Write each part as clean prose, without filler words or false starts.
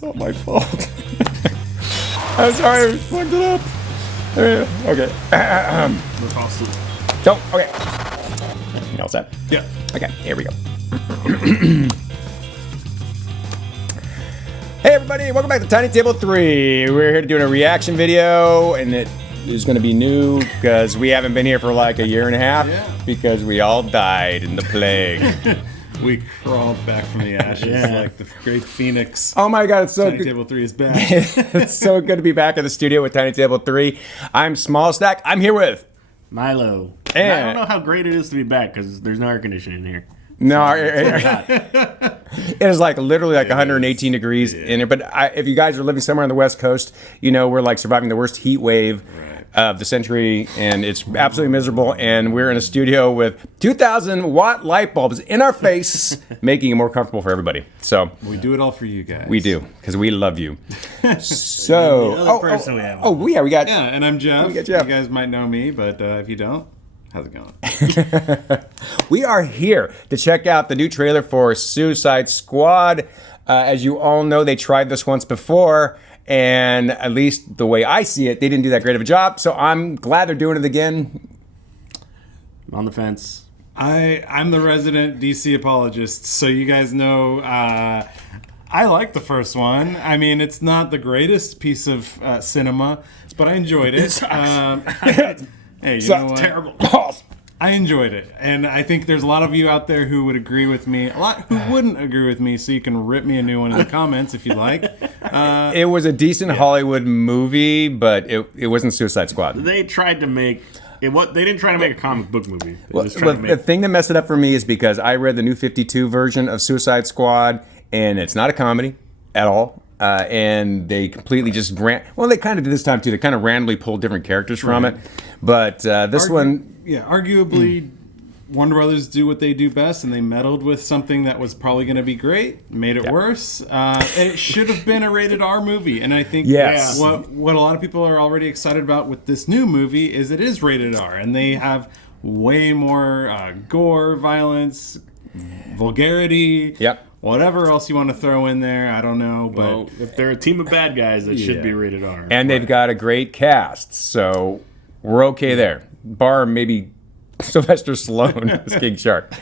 It's all my fault. I'm sorry, I fucked it up. Okay. We're hostile. Don't. Okay. You all set? Yeah. Okay, here we go. Hey everybody, welcome back to Tiny Table 3. We're here to do a reaction video, and it is going to be new because we haven't been here for like a year and a half because we all died in the plague. We crawled back from the ashes like the great phoenix. Oh my god, it's so Tiny good. Table 3 is back. It's so good to be back in the studio with Tiny Table 3. I'm Small Stack. I'm here with Milo. And I don't know how great it is to be back because there's no air conditioning in here. No, it is like literally like 118 degrees in it. But if you guys are living somewhere on the West Coast, you know we're like surviving the worst heat wave of the century, and it's absolutely miserable. And we're in a studio with 2,000 watt light bulbs in our face, making it more comfortable for everybody. So we do it all for you guys. we do because we love you. So, we got and I'm Jeff. We got Jeff. You guys might know me, but if you don't, how's it going? We are here to check out the new trailer for Suicide Squad. As you all know, they tried this once before, and at least the way I see it, they didn't do that great of a job. So I'm glad they're doing it again. I'm on the fence. I'm the resident DC apologist, so you guys know I like the first one. I mean, it's not the greatest piece of cinema, but I enjoyed it. Hey, you know what? Terrible. I enjoyed it, and I think there's a lot of you out there who would agree with me, a lot who wouldn't agree with me, so you can rip me a new one in the comments if you like. It was a decent Hollywood movie, but it wasn't Suicide Squad. They tried to make it. What they didn't try to make a comic book movie. The thing that messed it up for me is because I read the new 52 version of Suicide Squad, and it's not a comedy at all. And they completely just they kind of did this time too. They kind of randomly pulled different characters from it. But arguably, Warner Brothers do what they do best, and they meddled with something that was probably going to be great, made it worse. It should have been a rated R movie, and I think what a lot of people are already excited about with this new movie is it is rated R, and they have way more gore, violence, vulgarity. Yep. Whatever else you want to throw in there, I don't know. But if they're a team of bad guys, it should be rated R. And they've got a great cast, so we're okay there. Bar maybe Sylvester Stallone as King Shark.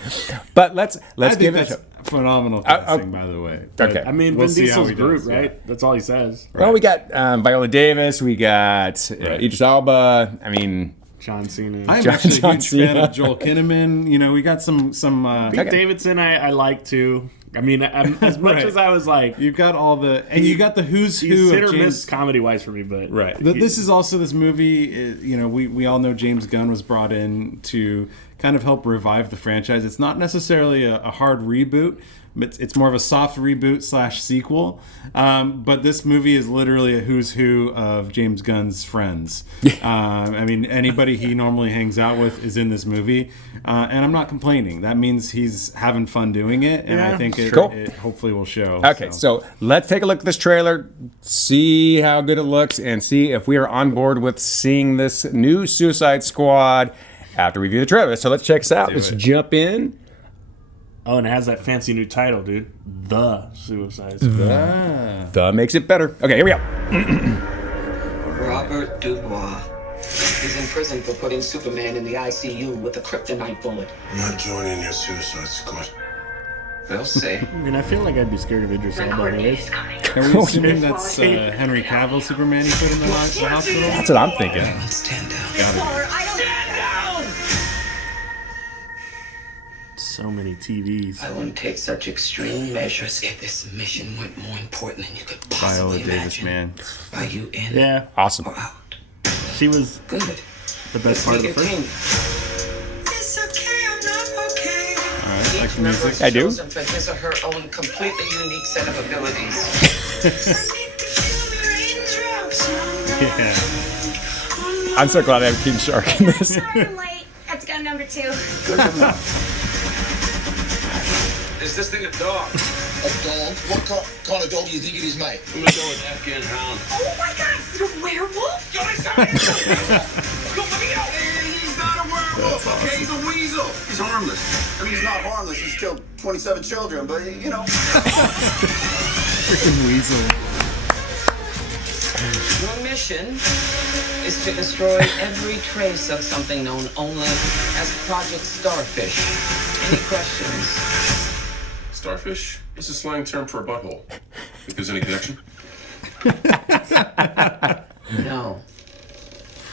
But let's give it a phenomenal casting, by the way. But okay. I mean, Vin Diesel's Groot, right? That's all he says. Well, we got Viola Davis, we got Idris Elba. I mean, John Cena. I'm actually a huge fan of Joel Kinnaman. You know, we got some Pete Davidson I like too. I mean, as much as I was like, you got all the, and you got the who's who hit of or James, miss comedy wise for me, but this is also this movie. You know, we all know James Gunn was brought in to kind of help revive the franchise. It's not necessarily a hard reboot. It's more of a soft reboot / sequel. But this movie is literally a who's who of James Gunn's friends. I mean, anybody he normally hangs out with is in this movie. And I'm not complaining. That means he's having fun doing it. And I think it hopefully will show. Okay, so let's take a look at this trailer, see how good it looks, and see if we are on board with seeing this new Suicide Squad after we review the trailer. So let's check this out. Let's jump in. Oh, and it has that fancy new title, dude. The Suicide Squad. The makes it better. Okay, here we go. Robert Dubois. He's in prison for putting Superman in the ICU with a kryptonite bullet. I'm not joining your Suicide Squad. We'll see. I mean, I feel like I'd be scared of Idris Elba anyways. Are we assuming that's Henry Cavill Superman he put in the hospital? That's what I'm thinking. Stand down. So many TVs. I wouldn't take such extreme measures if this mission went more important than you could possibly Viola Davis, imagine. man. Are you in Awesome. or out? She was Good. the best part of the first. It's okay, I'm not okay. All right, like the music. I do. Chosen for his or her own completely unique set of abilities. I'm so glad I have King Shark in this. Sorry I'm late. That's gun number 2. Good enough. Is this thing a dog? A dog? What kind of dog do you think it is, mate? I'm gonna go with Afghan Hound. Oh my god, is it a werewolf? Yo, he's not a werewolf, okay? He's a weasel. He's harmless. I mean, he's not harmless. He's killed 27 children, but, you know. Freaking weasel. Your mission is to destroy every trace of something known only as Project Starfish. Any questions? Starfish is a slang term for a butthole. Think there's any connection? No.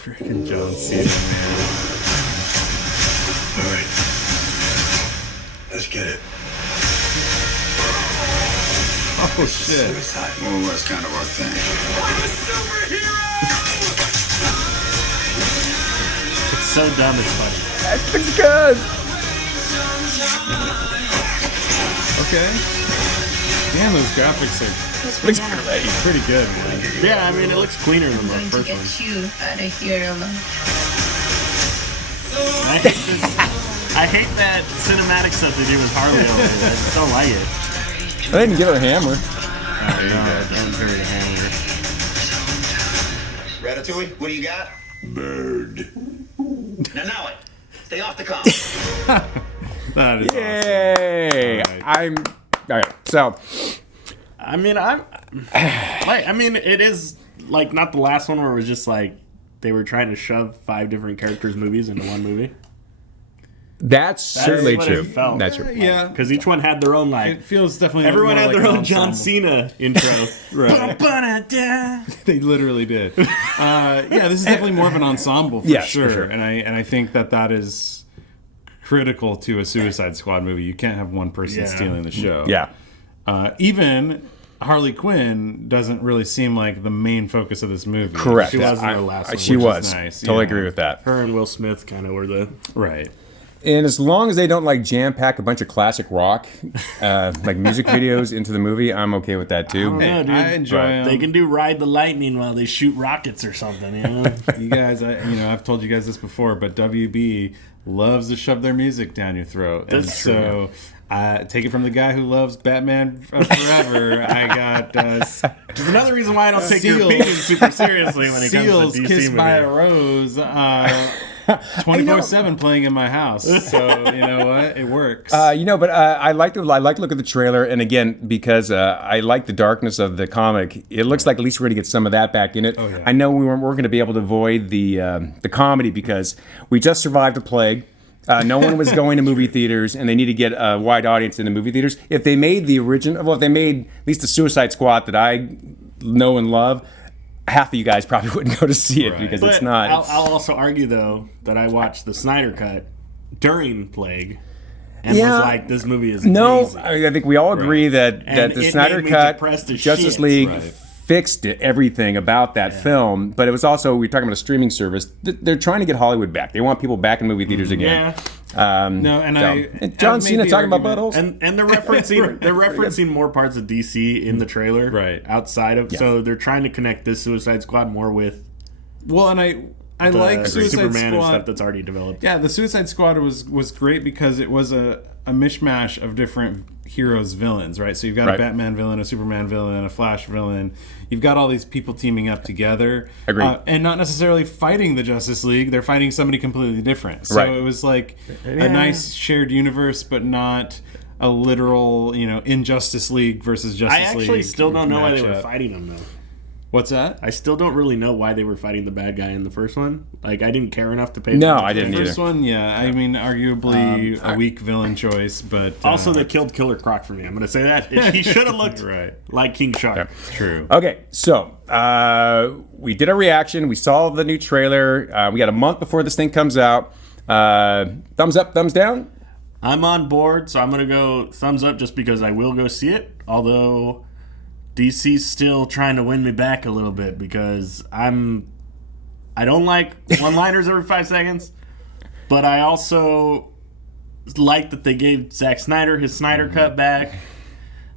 Freaking John Cena, man. All right. Let's get it. Oh, shit. Well, that's kind of our thing. It's so dumb, it's funny. It's good. Okay. Damn, those graphics Looks great. are pretty good, man. Yeah, I mean, it looks cleaner than the I'm going to first one. get you out of here alive. I hate this. I hate that cinematic stuff they do with Harley over there. I just don't like it. I didn't give her a hammer. I'm very hammer. Ratatouille, what do you got? Bird. Now it. Stay off the comp. That is Yay! All right. I'm all right. So I mean, it is like not the last one where it was just like they were trying to shove 5 different characters' movies into one movie. that's certainly what true. it felt. That's true. Yeah. Because each one had their own like. It feels definitely Everyone more had like their an own John ensemble. Cena intro. Right. They literally did. Yeah, this is definitely more of an ensemble for Yes, sure. for sure. And I think that is critical to a Suicide Squad movie. You can't have one person Yeah. stealing the show. Yeah. Even Harley Quinn doesn't really seem like the main focus of this movie. Correct. She was in the last one, She which is was. nice, Totally yeah. agree with that. Her and Will Smith kind of were the. Right. And as long as they don't like jam pack a bunch of classic rock, like music videos into the movie, I'm okay with that too. Yeah, dude. I enjoy Right. them. They can do Ride the Lightning while they shoot rockets or something, you know? You guys, I've told you guys this before, but WB loves to shove their music down your throat. And That's so, take it from the guy who loves Batman Forever. I got There's another reason why I don't take your Seals. opinion super seriously when it Seals comes to DC Kissed by a movies. Rose 24/7 playing in my house. So, you know what? It works. But I like to look at the trailer, and again, because I like the darkness of the comic, it looks like at least we're going to get some of that back in it. Oh, yeah. I know we're going to be able to avoid the comedy because we just survived a plague. No one was going to movie theaters, and they need to get a wide audience in the movie theaters. If they made the original, well, if they made at least the Suicide Squad that I know and love, half of you guys probably wouldn't go to see it Right. because But it's not. I'll also argue, though, that I watched the Snyder Cut during Plague and Yeah. was like, this movie is No, amazing. I think we all agree that And the it Snyder made me Cut, depressed as Justice shit. League Right. fixed everything about that film. But it was also, we're talking about a streaming service. They're trying to get Hollywood back. They want people back in movie theaters again. Yeah. no, and And John I've made Cena the talking about argument- buttholes. And they're referencing more parts of DC in the trailer, Right. Outside of, so they're trying to connect this Suicide Squad more with Well, and I the like Suicide Superman and Squad. stuff that's already developed. Yeah, the Suicide Squad was great because it was a mishmash of different heroes, villains, right? So you've got Right. a Batman villain, a Superman villain, a Flash villain. You've got all these people teaming up together. Agreed. And not necessarily fighting the Justice League. They're fighting somebody completely different. So Right. it was like a nice shared universe, but not a literal, Injustice League versus Justice I League. actually still don't know why they were matchup. fighting them, though. What's that? I still don't really know why they were fighting the bad guy in the first one. Like, I didn't care enough to pay No, attention I to didn't it. either. First one, yeah. I mean, arguably a weak villain choice, but Also, they killed Killer Croc for me. I'm going to say that. He should have looked Right. like King Shark. true. Okay, so we did a reaction. We saw the new trailer. We got a month before this thing comes out. Thumbs up, thumbs down? I'm on board, so I'm going to go thumbs up just because I will go see it. Although DC's still trying to win me back a little bit because I don't like one-liners every 5 seconds, but I also like that they gave Zack Snyder his Snyder Cut back.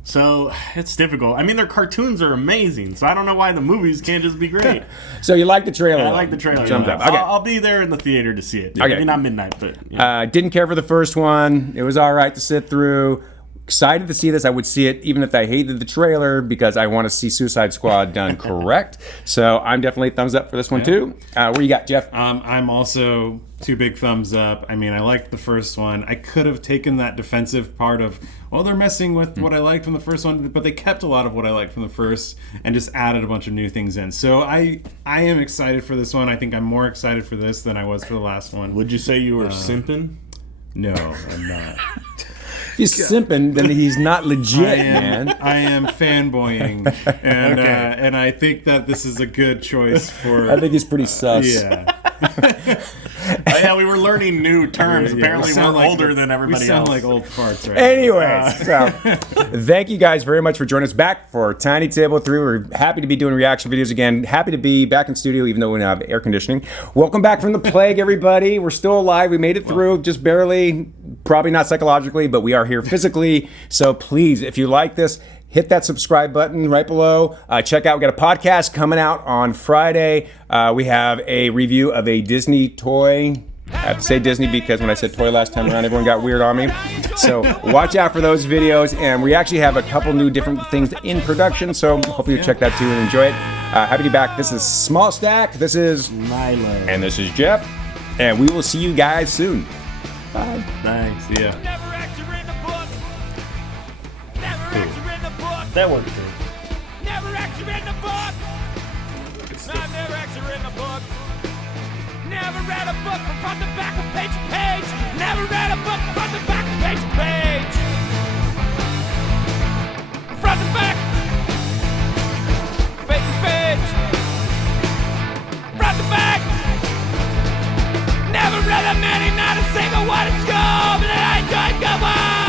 So it's difficult. I mean, their cartoons are amazing, so I don't know why the movies can't just be great. So you like the trailer? I like the trailer. Thumbs yeah. up. Okay. I'll be there in the theater to see it. Okay. Maybe not midnight, but yeah. Didn't care for the first one. It was all right to sit through. excited to see this. I would see it even if I hated the trailer because I want to see Suicide Squad done correct. So I'm definitely thumbs up for this one too. What you got, Jeff? I'm also 2 big thumbs up. I mean, I liked the first one. I could have taken that defensive part of, well, they're messing with what I liked from the first one, but they kept a lot of what I liked from the first and just added a bunch of new things in. So I am excited for this one. I think I'm more excited for this than I was for the last one. Would you say you were simping? No, I'm not. He's simping, then he's not legit, man. I am fanboying, and I think that this is a good choice for. I think he's pretty sus. Yeah. Oh, yeah, we were learning new terms. Apparently, we're older than everybody we sound else. like old farts, right? Anyways, so thank you guys very much for joining us back for Tiny Table 3. We're happy to be doing reaction videos again. Happy to be back in studio, even though we don't have air conditioning. Welcome back from the plague, everybody. We're still alive. We made it through, just barely. Probably not psychologically, but we are here physically. So please, if you like this, hit that subscribe button right below. Check out, we got a podcast coming out on Friday. We have a review of a Disney toy. I have to say Disney because when I said toy last time around, everyone got weird on me. So watch out for those videos. And we actually have a couple new different things in production. So hopefully you'll check that too and enjoy it. Happy to be back. This is Small Stack. This is Milo. And this is Jeff. And we will see you guys soon. Bye. Thanks. See ya. Never actually read the book. Never actually read the book. That worked too. Never actually read the book. No, I've never actually read the book. Never read a book from front to back, from page to page. Never read a book from front to back, from page to page. Front to back, page to page. Front to back. Never read a many, not a single one in school, but I enjoyed good one.